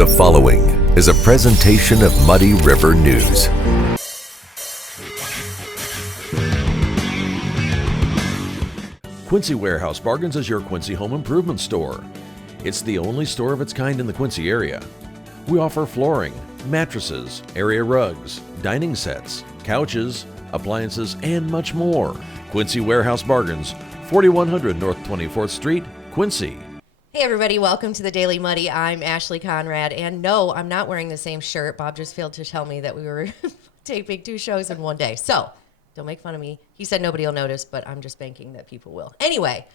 The following is a presentation of Muddy River News. Quincy Warehouse Bargains is your Quincy home improvement store. It's the only store of its kind in the Quincy area. We offer flooring, mattresses, area rugs, dining sets, couches, appliances, and much more. Quincy Warehouse Bargains, 4100 North 24th Street, Quincy. Hey everybody, welcome to the Daily Muddy. I'm Ashley Conrad, and no, I'm not wearing the same shirt. Bob just failed to tell me that we were taping 2 shows in one day. So, don't make fun of me. He said nobody will notice, but I'm just banking that people will. Anyway,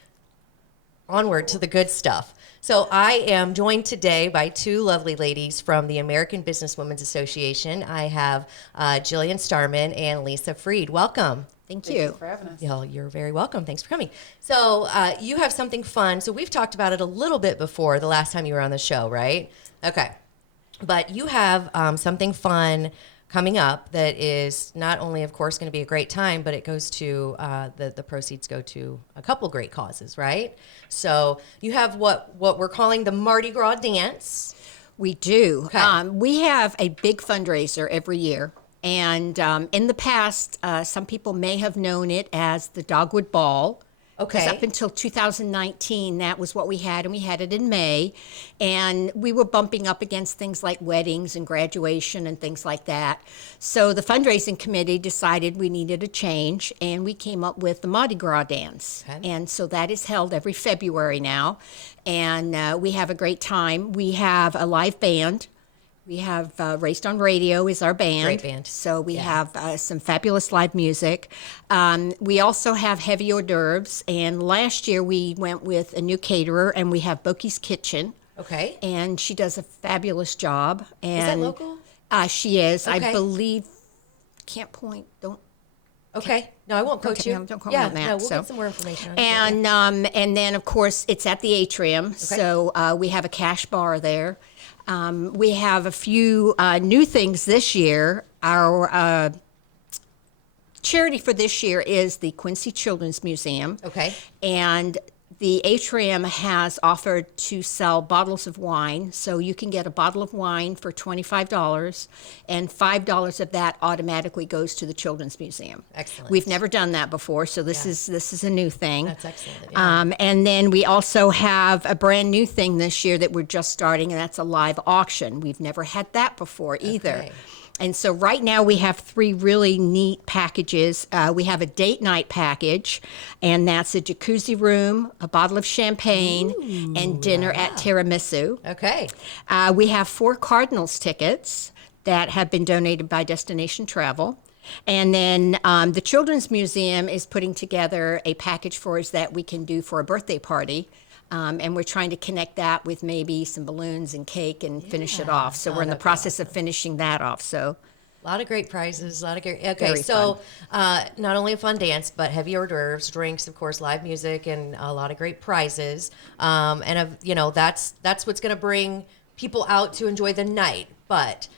onward to the good stuff. So I am joined today by 2 lovely ladies from the American Businesswomen's Association. I have Jillian Starman and Lisa Freed. Welcome. Thank you for having us. You're very welcome. Thanks for coming. So you have something fun. So we've talked about it a little bit before the last time you were on the show, right? Okay. But you have something fun coming up that is not only, of course, going to be a great time, but it goes to, the proceeds go to a couple great causes, right? So you have what we're calling the Mardi Gras dance. We do. Okay. We have a big fundraiser every year. And in the past, some people may have known it as the Dogwood Ball. Okay. Because up until 2019, that was what we had, and we had it in May. And we were bumping up against things like weddings and graduation and things like that. So the fundraising committee decided we needed a change, and we came up with the Mardi Gras dance. Okay. And so that is held every February now. And we have a great time. We have a live band. We have Raised on Radio is our band. Great band. So we have some fabulous live music. We also have heavy hors d'oeuvres. And last year we went with a new caterer, and we have Bokie's Kitchen. Okay. And she does a fabulous job. And Is that local? She is. Okay. I believe, can't point, don't. Okay. No, I won't quote you. Don't quote me on that. No, we'll so. get some more information on it. And then, of course, it's at the atrium. Okay. So we have a cash bar there. We have a few new things this year. Our charity for this year is the Quincy Children's Museum. Okay. And the atrium has offered to sell bottles of wine. So you can get a bottle of wine for $25, and $5 of that automatically goes to the Children's Museum. Excellent. We've never done that before, so this is a new thing. That's excellent. Yeah. And then we also have a brand new thing this year that we're just starting, and that's a live auction. We've never had that before either. Okay. And so right now we have 3 really neat packages. We have a date night package, and that's a jacuzzi room, a bottle of champagne, and dinner at tiramisu. Okay. We have 4 Cardinals tickets that have been donated by Destination Travel. And then the Children's Museum is putting together a package for us that we can do for a birthday party. And we're trying to connect that with maybe some balloons and cake and finish it off. So we're in the process of finishing that off. So A lot of great prizes, a lot of great. Okay, Very so not only a fun dance, but heavy hors d'oeuvres, drinks, of course, live music, and a lot of great prizes. That's what's going to bring people out to enjoy the night. But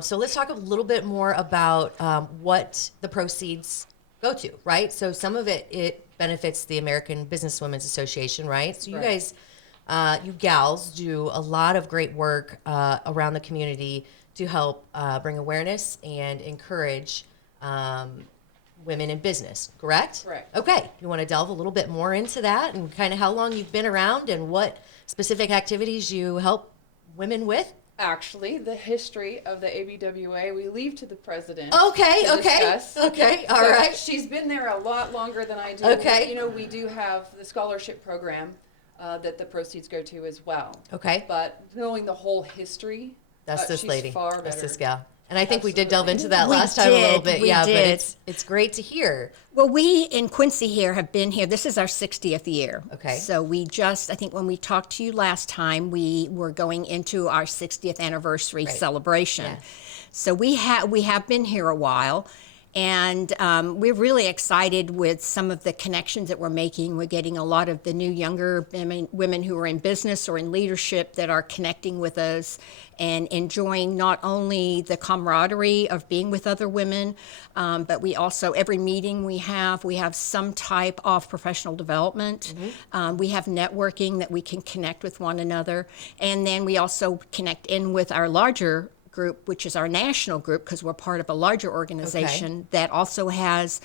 so let's talk a little bit more about what the proceeds go to, right? So some of it benefits the American Businesswomen's Association, right? So you guys, you gals, do a lot of great work around the community to help bring awareness and encourage women in business, correct? Correct. Okay. You want to delve a little bit more into that and kind of how long you've been around and what specific activities you help women with? Actually, the history of the ABWA, we leave to the president. Okay, to okay, discuss. okay, all So right. She's been there a lot longer than I do. Okay. You know, we do have the scholarship program that the proceeds go to as well. Okay. But knowing the whole history, That's this she's lady. far That's better. this gal. And I think we did delve Absolutely. into that We last time a little did, bit. we Yeah, did. but it's great to hear. Well, we in Quincy here have been here. This is our 60th year. Okay. So we just, I think when we talked to you last time, we were going into our 60th anniversary Right. celebration. Yeah. So we have been here a while. And we're really excited with some of the connections that we're making. We're getting a lot of the new younger women who are in business or in leadership that are connecting with us and enjoying not only the camaraderie of being with other women, but we also, every meeting we have some type of professional development. We have networking that we can connect with one another. And then we also connect in with our larger group, which is our national group, because we're part of a larger organization that also has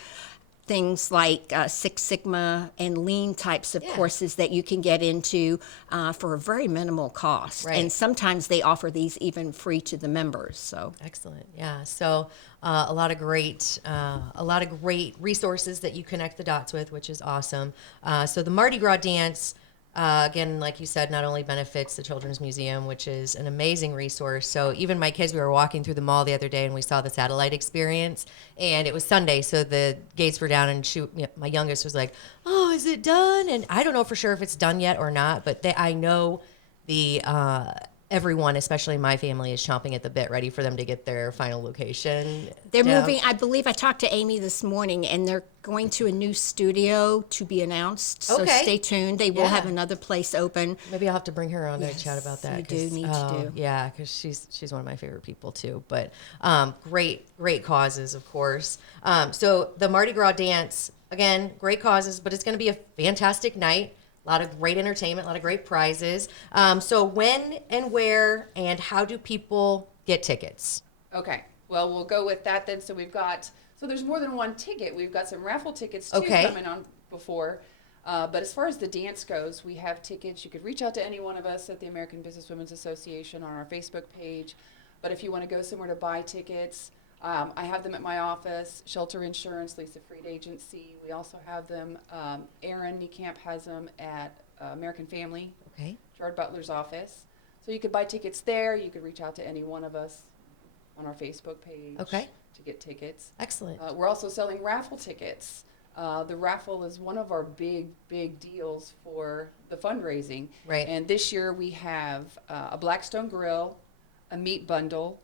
things like Six Sigma and Lean types of courses that you can get into for a very minimal cost. Right. And sometimes they offer these even free to the members. So Excellent. Yeah. So a lot of great resources that you connect the dots with, which is awesome. So the Mardi Gras dance, again, like you said, not only benefits the Children's Museum, which is an amazing resource. So even my kids, we were walking through the mall the other day and we saw the satellite experience, and it was Sunday, so the gates were down, and my youngest was like, "Oh, is it done?" And I don't know for sure if it's done yet or not, but I know everyone, especially my family, is chomping at the bit, ready for them to get their final location. they're down. moving. I believe I talked to Amy this morning, and they're going to a new studio to be announced. So Okay. stay tuned. They will Yeah. have another place open. Maybe I'll have to bring her on to chat about that. you do 'cause, need to do. Yeah, because she's one of my favorite people too. But great causes, of course. So the Mardi Gras dance, again, great causes, but it's going to be a fantastic night. A lot of great entertainment, a lot of great prizes. So when and where and how do people get tickets? Okay, well, we'll go with that then. So there's more than one ticket. We've got some raffle tickets too Okay. coming on before. But as far as the dance goes, we have tickets. You could reach out to any one of us at the American Businesswomen's Association on our Facebook page. But if you want to go somewhere to buy tickets, I have them at my office. Shelter Insurance, Lisa Freed Agency. We also have them. Aaron Niekamp has them at American Family, Okay. Gerard Butler's office. So you could buy tickets there. You could reach out to any one of us on our Facebook page Okay. to get tickets. Excellent. We're also selling raffle tickets. The raffle is one of our big deals for the fundraising. Right. And this year we have a Blackstone Grill, a meat bundle,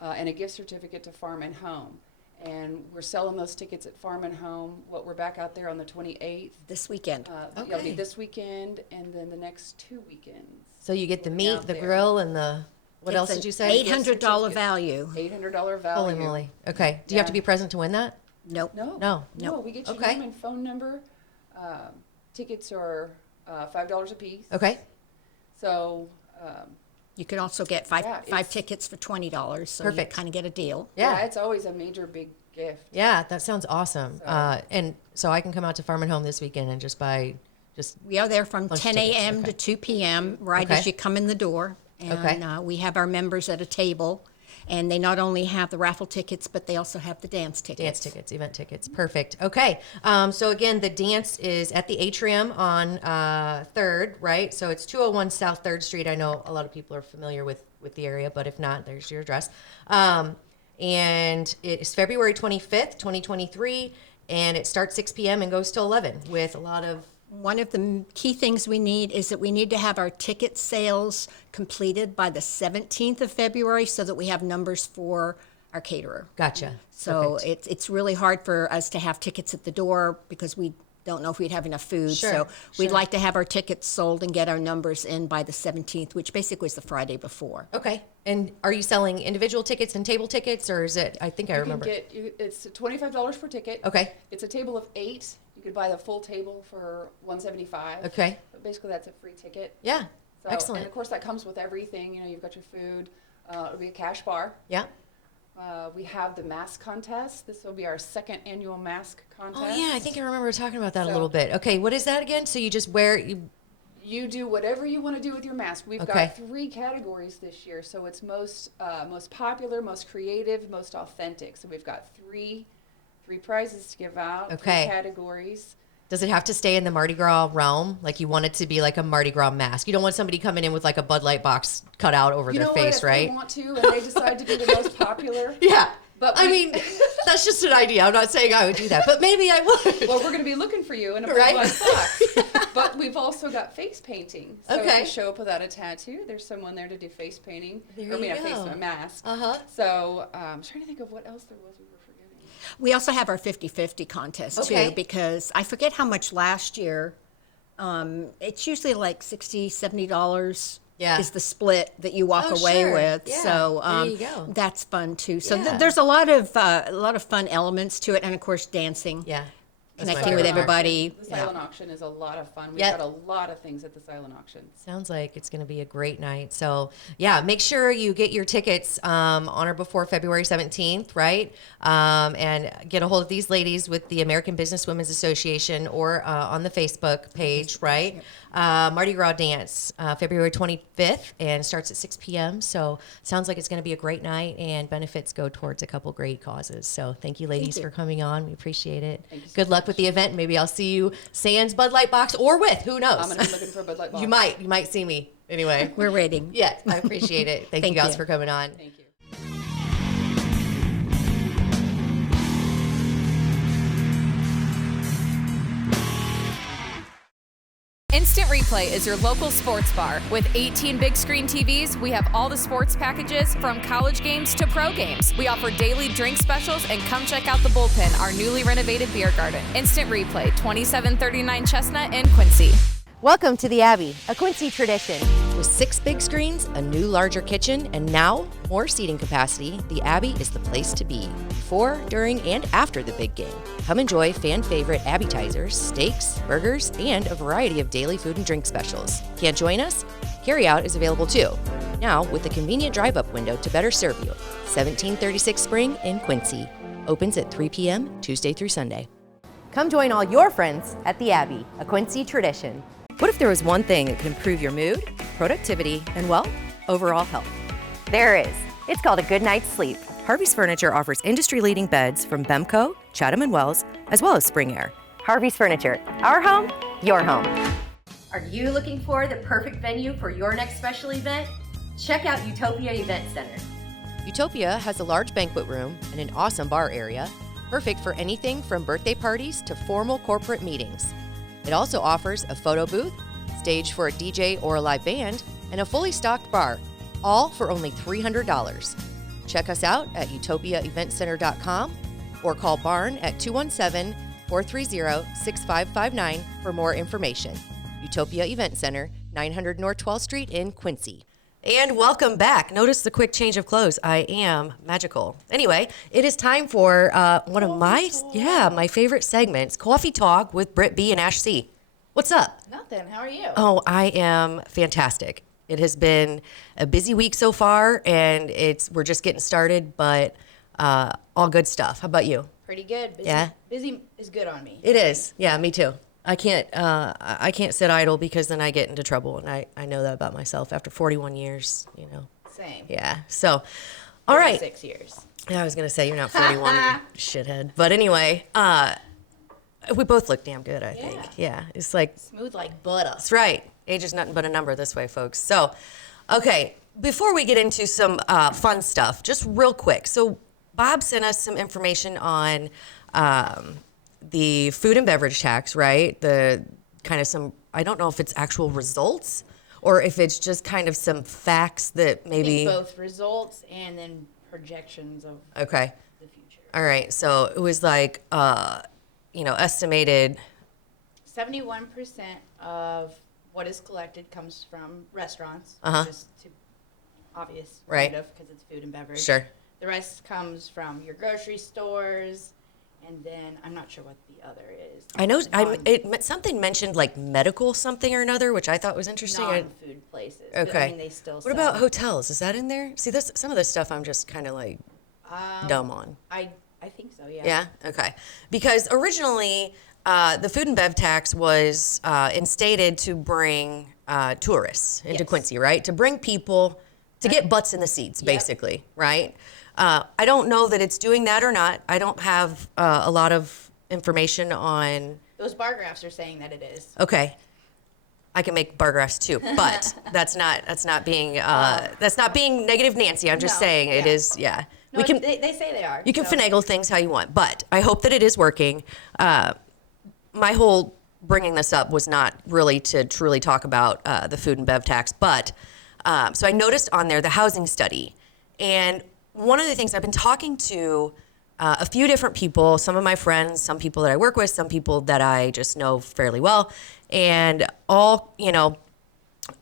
and a gift certificate to Farm and Home. And we're selling those tickets at Farm and Home. We're back out there on the 28th. This weekend. It'll Okay. be this weekend and then the next 2 weekends. So you get the We'll be meat, out the there. grill, and what else did you say? $800 value. $800 value. Holy moly. Okay. Do you have to Yeah. be present to win that? Nope. No. No. We get your Okay. name and phone number. Tickets are $5 a piece. Okay. So, You can also get five it's- tickets for $20, so Perfect. you kind of get a deal. Yeah. it's always a major big gift. Yeah, that sounds awesome. So- And so I can come out to Farm and Home this weekend and just buy We are there from Lunch 10 tickets, a.m. okay. to 2 p.m. right Okay. as you come in the door. And Okay. we have our members at a table, and they not only have the raffle tickets, but they also have the dance tickets. dance tickets, event tickets. Perfect. Okay. So again, the dance is at the Atrium on 3rd, right? So it's 201 South 3rd Street. I know a lot of people are familiar with the area, but if not, there's your address. And it is February 25th, 2023, and it starts 6 p.m. and goes till 11 with a lot of One of the key things we need is that we need to have our ticket sales completed by the 17th of February so that we have numbers for our caterer. gotcha. So Perfect. it's really hard for us to have tickets at the door because we don't know if we'd have enough food. Sure, So we'd sure. like to have our tickets sold and get our numbers in by the 17th, which basically is the Friday before. Okay. And are you selling individual tickets and table tickets, or is it? I think I You remember. can it's $25 per ticket. Okay. It's a table of 8. You could buy the full table for $175. Okay. But basically, that's a free ticket. Yeah. So, Excellent. And of course, that comes with everything. You know, you've got your food. It'll be a cash bar. Yeah. We have the mask contest. This will be our 2nd annual mask contest. Oh yeah, I think I remember talking about that a So- little bit. Okay, what is that again? So you just wear You do whatever you want to do with your mask. We've Okay. got 3 categories this year, so it's most popular, most creative, most authentic. So we've got three prizes to give out. Okay. 3 categories. Does it have to stay in the Mardi Gras realm? Like you want it to be like a Mardi Gras mask. You don't want somebody coming in with like a Bud Light box cut out over You their know face, what? If right? they want to, and they decide to be the most popular. Yeah. But I we- mean, that's just an idea. I'm not saying I would do that, but maybe I would. Well, we're going to be looking for you in a Bud Right. Light box. But we've also got face painting. So Okay. if you show up without a tattoo, there's someone there to do face painting. There or I mean, you a face go. a mask. Uh-huh. So I'm trying to think of what else there was we were forgetting. We also have our 50-50 contest Okay. too, because I forget how much last year. It's usually like $60, $70 is the split that you walk away sure. with. Yeah. So There you go. that's fun too. So Yeah. there's a lot of fun elements to it, and of course dancing. Yeah. That's my Connecting with favorite part. everybody. The silent auction is a lot of fun. We've Yep. got a lot of things at the silent auction. Sounds like it's going to be a great night. So, yeah, make sure you get your tickets on or before February 17th, right? And get a hold of these ladies with the American Business Women's Association or on the Facebook page, right? Mardi Gras Dance, February 25th, and starts at 6 p.m. So, sounds like it's going to be a great night, and benefits go towards a couple great causes. So, thank you, ladies, for coming on. We appreciate it. Thank you so Good luck with the event. Maybe I'll see you sans Bud Light box or with. Who knows? I'm going to be looking for a Bud Light box. You might see me anyway. We're waiting. Yeah, I appreciate it. Thank you Thank guys you. for coming on. Thank you. Instant Replay is your local sports bar. With 18 big screen TVs, we have all the sports packages from college games to pro games. We offer daily drink specials, and come check out the Bullpen, our newly renovated beer garden. Instant Replay, 2739 Chestnut in Quincy. Welcome to the Abbey, a Quincy tradition. With 6 big screens, a new larger kitchen, and now more seating capacity, the Abbey is the place to be. Before, during, and after the big game. Come enjoy fan favorite appetizers, steaks, burgers, and a variety of daily food and drink specials. Can't join us? Carryout is available too. Now with a convenient drive-up window to better serve you. 1736 Spring in Quincy. Opens at 3 p.m. Tuesday through Sunday. Come join all your friends at the Abbey, a Quincy tradition. What if there was one thing that could improve your mood, productivity, and, well, overall health? There is. It's called a good night's sleep. Harvey's Furniture offers industry-leading beds from Bemco, Chatham & Wells, as well as Spring Air. Harvey's Furniture. Our home, your home. Are you looking for the perfect venue for your next special event? Check out Utopia Event Center. Utopia has a large banquet room and an awesome bar area, perfect for anything from birthday parties to formal corporate meetings. It also offers a photo booth, stage for a DJ or a live band, and a fully stocked bar, all for only $300. Check us out at utopiaeventcenter.com or call Barn at 217-430-6559 for more information. Utopia Event Center, 900 North 12th Street in Quincy. And welcome back. Notice the quick change of clothes. I am magical. Anyway, it is time for one of my favorite segments, Coffee Talk with Britt B and Ash C. What's up? Nothing. How are you? Oh, I am fantastic. It has been a busy week so far, and we're just getting started, but all good stuff. How about you? Pretty good. Busy, Yeah? Busy is good on me. It is. Yeah, me too. I can't sit idle because then I get into trouble, and I know that about myself after 41 years, you know. Same. Yeah. So, all right. 6 years. Yeah, I was going to say you're not 41, you shithead. But anyway, we both look damn good, I think. Yeah. It's like, Smooth like butter. that's right. Age is nothing but a number this way, folks. So, okay, before we get into some fun stuff, just real quick. So, Bob sent us some information on the food and beverage tax, right? The kind of some, I don't know if it's actual results or if it's just kind of some facts that maybe. I think both results and then projections of Okay. the future. All right. So it was like, estimated. 71% of what is collected comes from restaurants, just to obvious, Right. because it's food and beverage. Sure. The rest comes from your grocery stores, and then I'm not sure what the other is. I know something mentioned like medical something or another, which I thought was interesting. Non-food places. But, Okay. I mean, they still What sell. about hotels? Is that in there? See, some of this stuff I'm just kind of like dumb on. I think so, yeah. Yeah? Okay. Because originally, the food and bev tax was instated to bring tourists into Yes. Quincy, right? To bring people, to get butts in the seats, basically, right? I don't know that it's doing that or not. I don't have a lot of information on. Those bar graphs are saying that it is. Okay. I can make bar graphs too, but that's not being negative Nancy. I'm just No, saying it yeah. is, yeah. No, they say they are. You can so- finagle things how you want, but I hope that it is working. My whole bringing this up was not really to truly talk about the food and bev tax, but so I noticed on there the housing study. And one of the things I've been talking to a few different people, some of my friends, some people that I work with, some people that I just know fairly well, and all,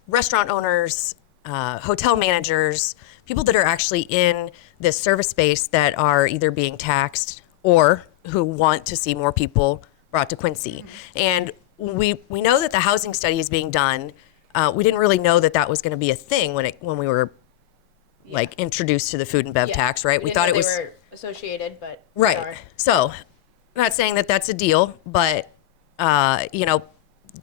restaurant owners, hotel managers, people that are actually in this service space that are either being taxed or who want to see more people brought to Quincy. And we know that the housing study is being done. We didn't really know that that was going to be a thing when we were like introduced to the food and bev tax, right? We thought it was they were associated, but right. they are. So, not saying that that's a deal, but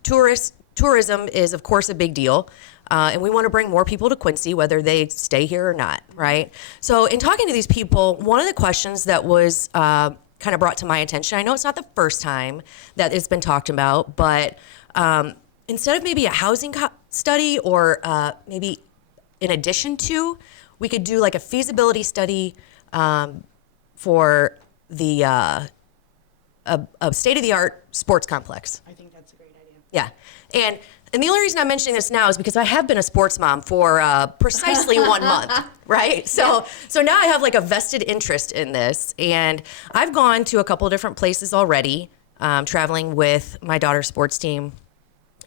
tourism is of course a big deal. And we want to bring more people to Quincy, whether they stay here or not, right? So in talking to these people, one of the questions that was kind of brought to my attention, I know it's not the first time that it's been talked about, but instead of maybe a housing study or maybe in addition to, we could do like a feasibility study for the a state-of-the-art sports complex. I think that's a great idea. Yeah. And the only reason I'm mentioning this now is because I have been a sports mom for precisely 1 month, right? So now I have like a vested interest in this. And I've gone to a couple of different places already, traveling with my daughter's sports team.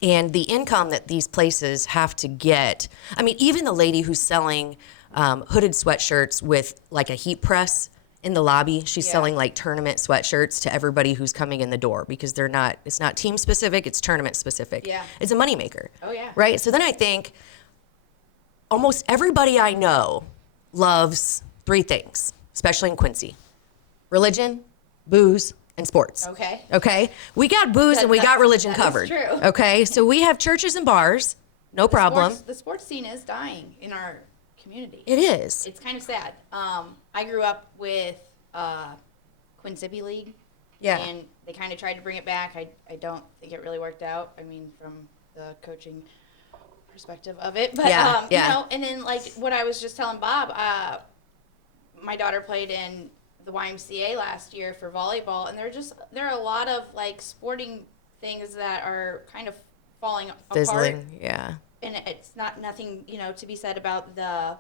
And the income that these places have to get, I mean, even the lady who's selling hooded sweatshirts with like a heat press in the lobby, she's selling like tournament sweatshirts to everybody who's coming in the door because it's not team specific, it's tournament specific. Yeah. It's a moneymaker. Oh, yeah. Right? So then I think almost everybody I know loves 3 things, especially in Quincy: religion, booze, and sports. Okay. Okay? We got booze and we got religion that is covered. true. Okay? So we have churches and bars, no problem. The sports scene is dying in our community. It is. It's kind of sad. I grew up with Quincy League. Yeah. And they kind of tried to bring it back. I don't think it really worked out. I mean, from the coaching perspective of it. But, and then like what I was just telling Bob, my daughter played in the YMCA last year for volleyball, and there are a lot of like sporting things that are kind of falling Fizzling, apart. yeah. And it's nothing, to be said about the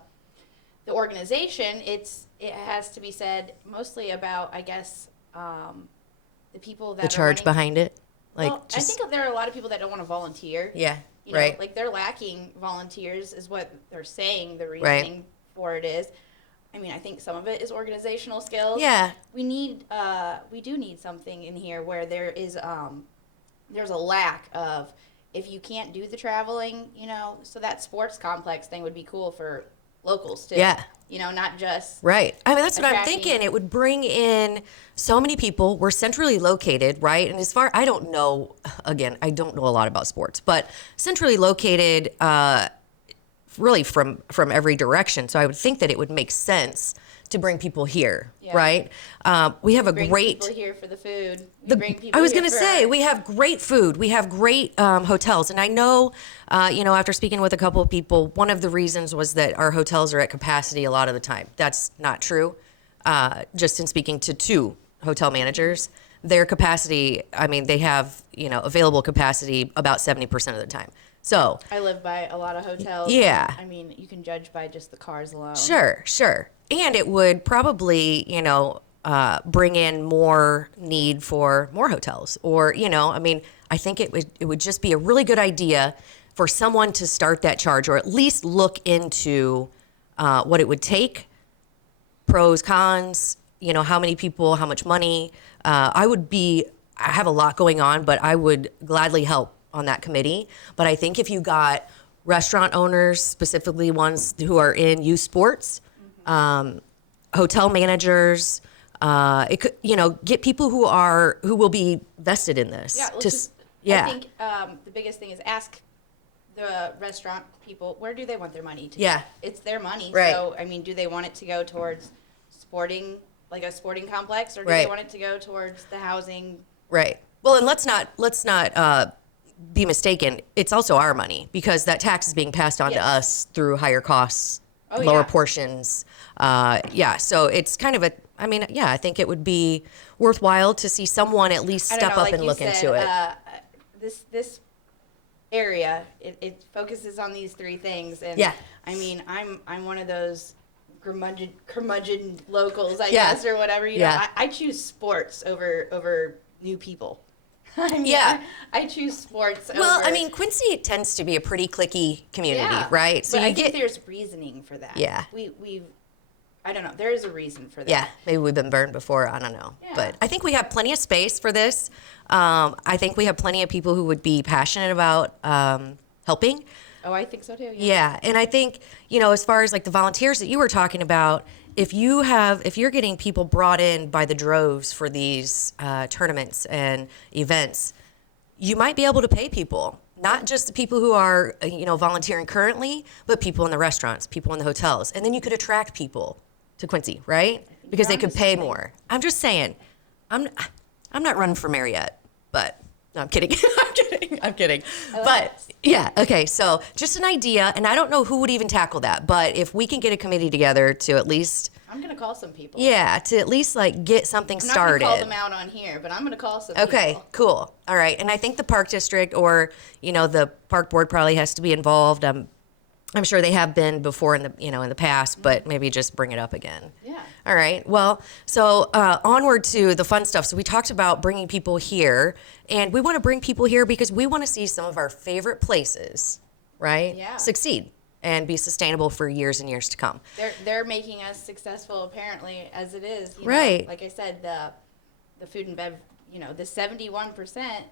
organization. It has to be said mostly about, I guess, the people that The charge behind it. Like, well, I think there are a lot of people that don't want to volunteer. Yeah, You know, right. like they're lacking volunteers is what they're saying the Right. reasoning for it is. I mean, I think some of it is organizational skills. Yeah. We do need something in here where there's a lack of, if you can't do the traveling, so that sports complex thing would be cool for locals too. Yeah. Not just Right. I mean, that's what I'm attracting- thinking. It would bring in so many people. We're centrally located, right? And I don't know a lot about sports, but centrally located, really from every direction. So I would think that it would make sense to bring people here, Yeah. right? We have a bring great. people here for the food. We bring people I was here going to for say, our- we have great food. We have great hotels. And I know, after speaking with a couple of people, one of the reasons was that our hotels are at capacity a lot of the time. That's not true. Just in speaking to 2 hotel managers, their capacity, I mean, they have, available capacity about 70% of the time. So I live by a lot of hotels. Yeah. I mean, you can judge by just the cars alone. Sure. And it would probably, bring in more need for more hotels, or I think it would just be a really good idea for someone to start that charge, or at least look into what it would take, pros, cons, how many people, how much money. I have a lot going on, but I would gladly help on that committee. But I think if you got restaurant owners, specifically ones who are in youth sports, hotel managers, it could, get people who will be vested in this. Yeah, I think the biggest thing is ask the restaurant people, where do they want their money to Yeah. go? It's their money. Right. So, I mean, do they want it to go towards sporting, like a sporting complex, or do Right. they want it to go towards the housing? Right. Well, and let's not be mistaken. It's also our money, because that tax is being passed on to Yes. us through higher costs, Oh, lower yeah. portions. portions. So it's kind of I think it would be worthwhile to see someone at least I don't step know, up like and you look said, into it. This area, it focuses on these 3 things, and Yeah. I mean, I'm one of those curmudgeon locals, I guess, or whatever. You know, I choose sports over new people. I mean, I choose sports. Well, over... I mean, Quincy tends to be a pretty cliquey community, right? So I think there's reasoning for that. Yeah. I don't know. There is a reason for that. Yeah, maybe we've been burned before. I don't know. Yeah. But I think we have plenty of space for this. I think we have plenty of people who would be passionate about helping. Oh, I think so too. Yeah, and I think, you know, as far as like the volunteers that you were talking about, if you're getting people brought in by the droves for these tournaments and events, you might be able to pay people. Not just the people who are, you know, volunteering currently, but people in the restaurants, people in the hotels. And then you could attract people to Quincy, right? Because they could pay more. I'm just saying, I'm not running for mayor yet, but no, I'm kidding. I'm kidding. But yeah, okay. So just an idea, and I don't know who would even tackle that, but if we can get a committee together to at least, I'm gonna call some people. yeah, to at least like get something started. I'm not gonna call them out on here, but I'm gonna call some people. Okay, cool. All right, and I think the park district or, you know, the park board probably has to be involved. I'm sure they have been before in the past, but maybe just bring it up again. Yeah. All right. Well, so onward to the fun stuff. So we talked about bringing people here, and we want to bring people here because we want to see some of our favorite places, right? Yeah. Succeed and be sustainable for years and years to come. They're making us successful apparently as it is. You right. know, like I said, the food and bev, you know, the 71%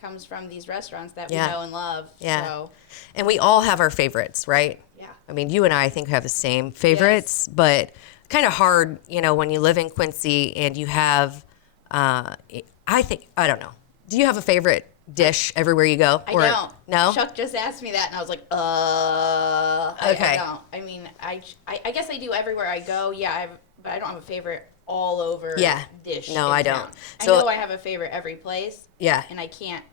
comes from these restaurants that we know and love. Yeah. So. And we all have our favorites, right? Yeah. I mean, you and I think have the same favorites, but kind of hard, you know, when you live in Quincy and you have, I don't know. Do you have a favorite dish everywhere you go? I don't. No? Chuck just asked me that and I was like, okay. I don't. I mean, I guess I do everywhere I go. Yeah, but I don't have a favorite all over dish. No, I don't. So, I know I have a favorite every place. Yeah. And I can't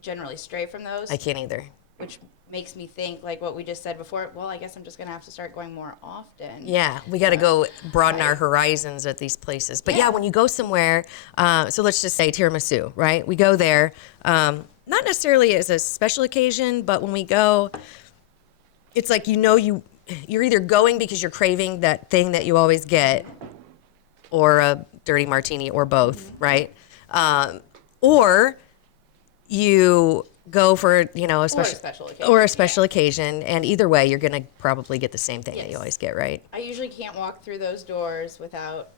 generally stray from those. I can't either. Which makes me think, like what we just said before, well, I guess I'm just going to have to start going more often. Yeah, we got to go broaden our horizons at these places. But yeah, when you go somewhere, so let's just say tiramisu, right? We go there, not necessarily as a special occasion, but when we go, it's like, you know, you're either going because you're craving that thing that you always get, or a dirty martini, or both, right? Or you go for, you know, a special occasion, and either way, you're going to probably get the same thing that you always get, right? I usually can't walk through those doors without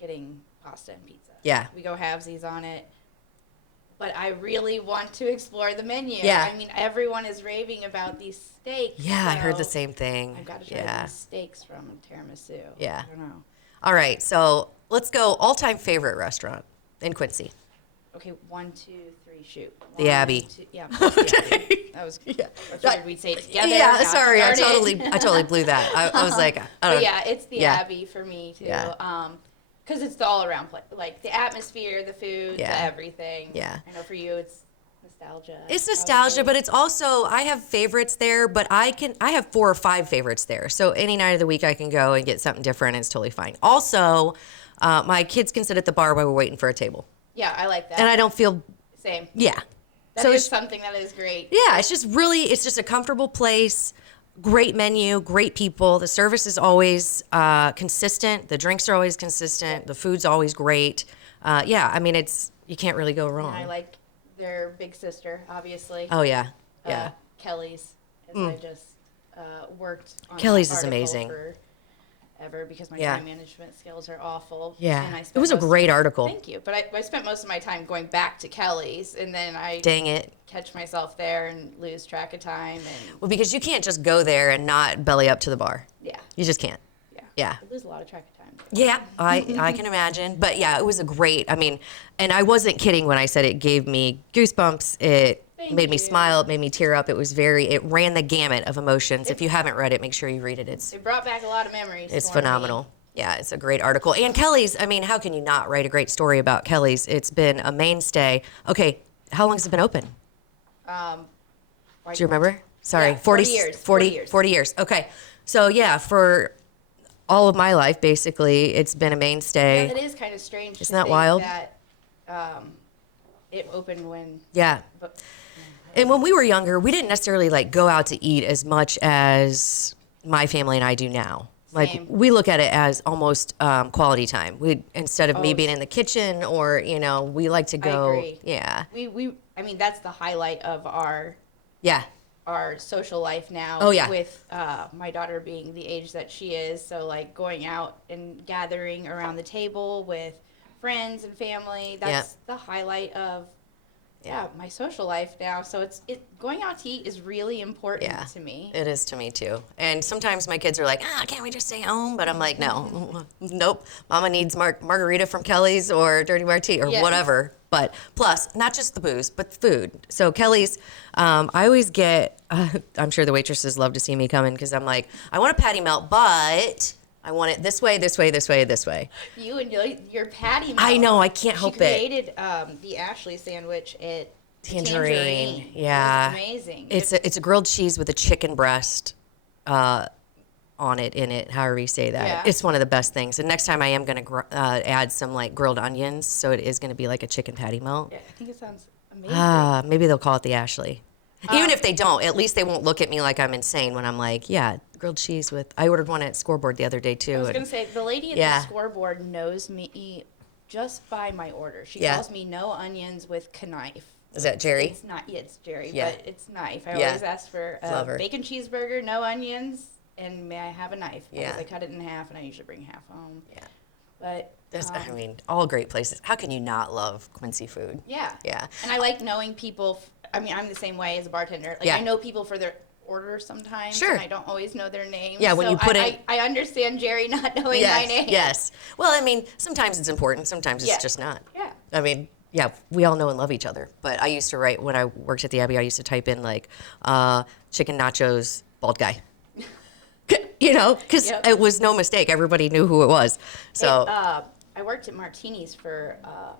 getting pasta and pizza. Yeah. We go halvesies on it. But I really want to explore the menu. Yeah. I mean, everyone is raving about these steaks. Yeah, I heard the same thing. I've got to try these steaks from tiramisu. Yeah. I don't know. All right, so let's go all-time favorite restaurant in Quincy. Okay, 1, 2, 3, shoot. The Abbey. 2, yeah, the Abbey. That was. I figured we'd say it together. Yeah, sorry, I totally blew that. I was like, I don't know. Yeah, it's the Abbey for me too. Yeah. Because it's the all-around place, like the atmosphere, the food, the everything. Yeah. I know for you, it's nostalgia. It's nostalgia, but it's also, I have favorites there, but I have 4 or 5 favorites there. So any night of the week I can go and get something different, and it's totally fine. Also, my kids can sit at the bar while we're waiting for a table. Yeah, I like that. And I don't feel... Same. Yeah. That is something that is great. Yeah, it's just a comfortable place, great menu, great people. The service is always consistent. The drinks are always consistent. The food's always great. Yeah, I mean, you can't really go wrong. And I like their big sister, obviously. Oh, yeah. Yeah. Kelly's, as I just worked on. Kelly's is amazing. Ever, because my time management skills are awful. Yeah, and it was a great article. Thank you. But I spent most of my time going back to Kelly's, and then I catch myself there and lose track of time. Well, because you can't just go there and not belly up to the bar. Yeah. You just can't. Yeah. I lose a lot of track of time. Yeah, I can imagine. But yeah, it was a great, I mean, and I wasn't kidding when I said it gave me goosebumps. It made me smile. It made me tear up. It ran the gamut of emotions. If you haven't read it, make sure you read it. It brought back a lot of memories. It's phenomenal. Yeah, it's a great article. And Kelly's, I mean, how can you not write a great story about Kelly's? It's been a mainstay. Okay, how long has it been open? Do you remember? Sorry, yeah, 40 years. 40 years. Okay. So yeah, for all of my life, basically, it's been a mainstay. Yeah, it is kind of strange. Isn't that wild? That it opened when. Yeah. And when we were younger, we didn't necessarily like go out to eat as much as my family and I do now, Like Same. we look at it as almost quality time. We instead of me Oh, being in the kitchen or we like to go. I agree. Yeah. I mean, that's the highlight of Yeah. our social life now. Oh, yeah. With my daughter being the age that she is, so like going out and gathering around the table with friends and family. That's the highlight of my social life now. So going out to eat is really important to me. It is to me too. And sometimes my kids are like, can't we just stay home? But I'm like, no, nope. Mama needs margarita from Kelly's or Dirty Martini or whatever. But plus, not just the booze, but food. So Kelly's, I always get, I'm sure the waitresses love to see me coming because I'm like, I want a patty melt, but I want it this way, this way, this way, this way. You and your patty melt. I know, I can't help She it. created the Ashley sandwich at Tangerine. Yeah. It was amazing. It's a grilled cheese with a chicken breast on it, in it, however you say that. Yeah. It's one of the best things. And next time I am going to add some like grilled onions, so it is going to be like a chicken patty melt. I think it sounds amazing. Maybe they'll call it the Ashley. Even if they don't, at least they won't look at me like I'm insane when I'm like, grilled cheese with. I ordered one at Scoreboard the other day too. I was going to say, the lady at the Scoreboard knows me just by my order. She calls me no onions with knife. Is that Jerry? It's not. Yeah, it's Jerry, Yeah. but it's knife. I always ask for Love a her. bacon cheeseburger, no onions, and may I have a knife? Yeah. Because I cut it in half, and I usually bring half home. Yeah. But I mean, all great places. How can you not love Quincy food? yeah. Yeah. And I like knowing people. I mean, I'm the same way as a bartender. Like, I know people for their orders sometimes, Sure. and I don't always know their names. Yeah, when so you put it- I understand Jerry not knowing my name. Yes. Well, I mean, sometimes it's important. Sometimes it's just not. Yeah. I mean, we all know and love each other. But I used to write, when I worked at the Abbey, I used to type in like chicken nachos, bald guy. Because it was no mistake. Everybody knew who it was. So I worked at Martini's for a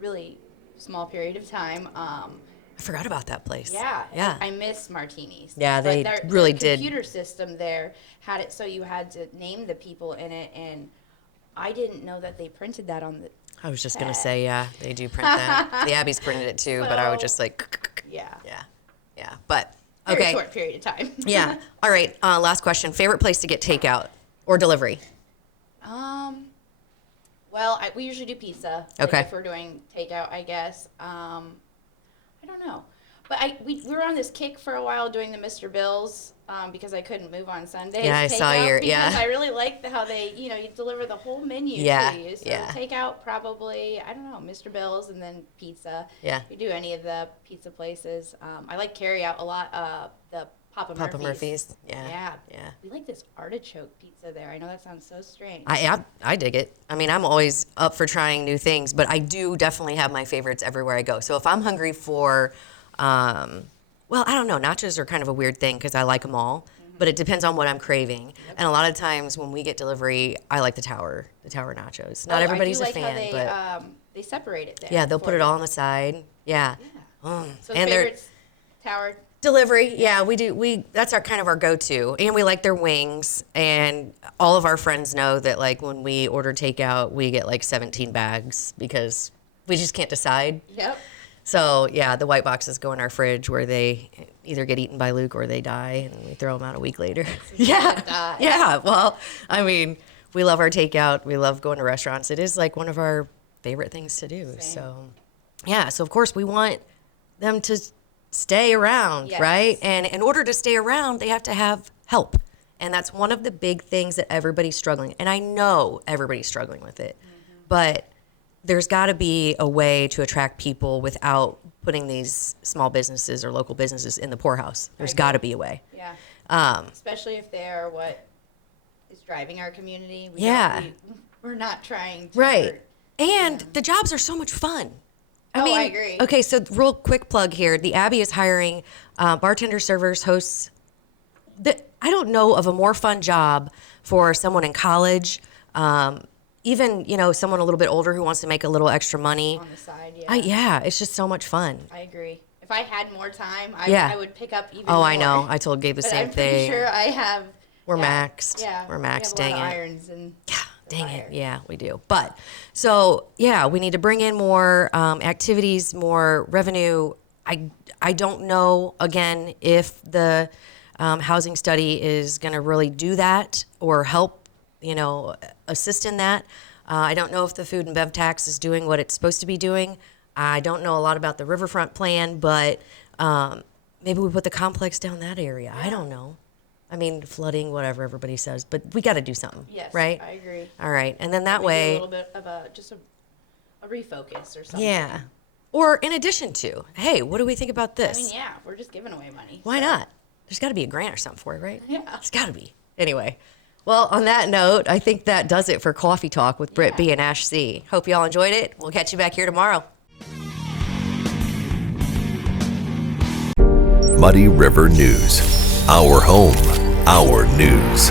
really small period of time. I forgot about that place. Yeah. I miss Martini's. Yeah, they But really the did. computer system there had it so you had to name the people in it, and I didn't know that they printed that on the. I was just going to say, they do print that. The Abbey's printed it too, but I would just like, Yeah. yeah. But, Very okay. short period of time. Yeah. All right. Last question. Favorite place to get takeout or delivery? Well, we usually do pizza. Okay. If we're doing takeout, I guess. I don't know. But we were on this kick for a while doing the Mr. Bill's because I couldn't move on Sundays. Yeah, I saw takeout, your- Because I really liked how they, you deliver the whole menu to you. So takeout probably, I don't know, Mr. Bill's and then pizza. Yeah. We do any of the pizza places. I like carry out a lot. The Papa Murphy's. Yeah. We like this artichoke pizza there. I know that sounds so strange. I dig it. I mean, I'm always up for trying new things, but I do definitely have my favorites everywhere I go. So if I'm hungry for, well, I don't know, nachos are kind of a weird thing because I like them all, but it depends on what I'm craving. And a lot of times when we get delivery, I like the tower nachos. Not everybody's I a do fan, like but how they separate it there. yeah, they'll put for it you. all on the side. Yeah. So And they're- favorites, tower. Delivery, yeah, we do. That's our kind of our go-to, and we like their wings. And all of our friends know that, like, when we order takeout, we get like 17 bags because we just can't decide. Yep. So yeah, the white boxes go in our fridge where they either get eaten by Luke or they die, and we throw them out a week later. Yeah. Well, I mean, we love our takeout. We love going to restaurants. It is like one of our favorite things to do. Same. So yeah. So of course we want them to stay around, Yes. right? And in order to stay around, they have to have help. And that's one of the big things that everybody's struggling. And I know everybody's struggling with it. But there's got to be a way to attract people without putting these small businesses or local businesses in the poorhouse. There's got to be a way. Yeah. Especially if they're what is driving our community. We're not trying to Right. hurt. And the jobs are so much fun. I agree. Okay, so real quick plug here. The Abbey is hiring bartenders, servers, hosts. I don't know of a more fun job for someone in college, even, someone a little bit older who wants to make a little extra money. On the side, It's just so much fun. I agree. If I had more time, I would pick up even Oh, more. I know. I told Gabe the But same I'm pretty thing. sure I have. We're maxed. Yeah. We're we maxed. have Dang a lot of it. irons and Dang fire. it. Yeah, we do. But so, yeah, we need to bring in more activities, more revenue. I don't know, again, if the housing study is going to really do that or help assist in that. I don't know if the food and bev tax is doing what it's supposed to be doing. I don't know a lot about the riverfront plan, but maybe we put the complex down that area. I don't know. I mean, flooding, whatever everybody says, but we got to do something. Yes, right? I agree. All right, and then that Maybe way, a little bit of a refocus or something. yeah. Or in addition to, hey, what do we think about this? I mean, yeah, we're just giving away money. Why so. not? There's got to be a grant or something for it, right? Yeah. It's got to be. Anyway, well, on that note, I think that does it for Coffee Talk with Britt B and Ash C. Hope you all enjoyed it. We'll catch you back here tomorrow. Muddy River News. Our home, our news.